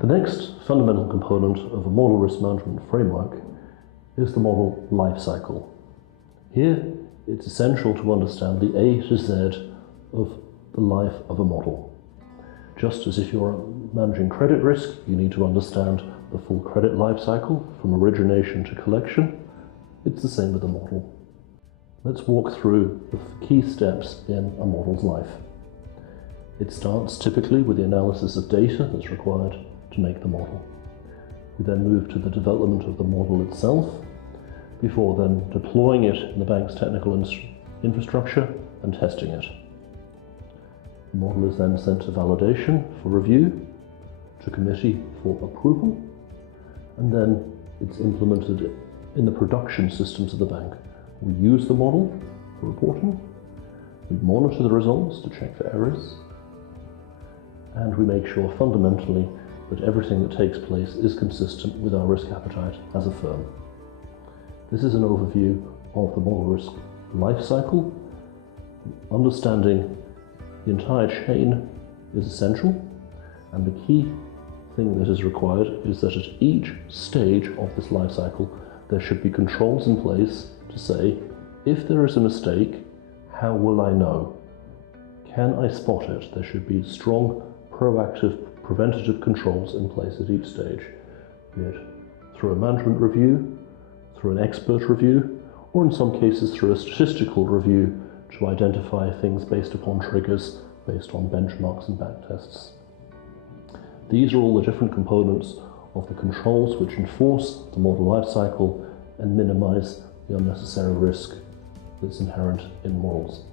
The next fundamental component of a model risk management framework is the model lifecycle. Here, it's essential to understand the A to Z of the life of a model. Just as if you're managing credit risk, you need to understand the full credit lifecycle from origination to collection. It's the same with a model. Let's walk through the key steps in a model's life. It starts typically with the analysis of data that's required to make the model. We then move to the development of the model itself, before then deploying it in the bank's technical infrastructure and testing it. The model is then sent to validation for review, to committee for approval, and then it's implemented in the production systems of the bank. We use the model for reporting, we monitor the results to check for errors, and we make sure fundamentally that everything that takes place is consistent with our risk appetite as a firm. This is an overview of the model risk life cycle. Understanding the entire chain is essential, and the key thing that is required is that at each stage of this life cycle there should be controls in place to say, if there is a mistake, how will I know? Can I spot it? There should be strong, proactive, preventative controls in place at each stage, be it through a management review, through an expert review, or in some cases through a statistical review to identify things based upon triggers, based on benchmarks and back tests. These are all the different components of the controls which enforce the model lifecycle and minimize the unnecessary risk that's inherent in models.